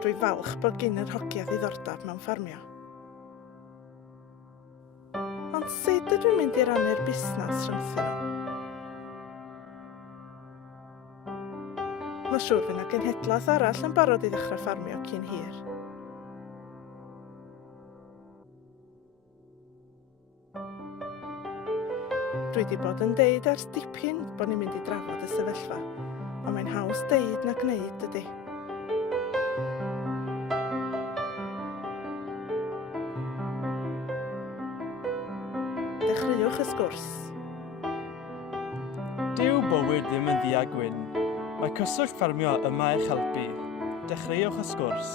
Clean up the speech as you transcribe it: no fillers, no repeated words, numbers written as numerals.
dwi'n falch bod gen yr hogia ddiddordeb mewn ffarmio. Ond sut ydw i'n mynd i rannu'r busnes rhwngthyn nhw? Mae'n siŵr fydd 'na genhedlaeth arall yn barod i ddechrau ffarmio cyn hir. Dwi 'di bod yn deud ers dipyn bod ni'n mynd i drafod y sefyllfa, ond mae'n haws deud na gwneud, dydi? Dechreuwch y sgwrs. Dyw bywyd ddim yn ddu a gwyn. Mae cyswllt ffarmio yma eich helpu. Dechreuwch y sgwrs.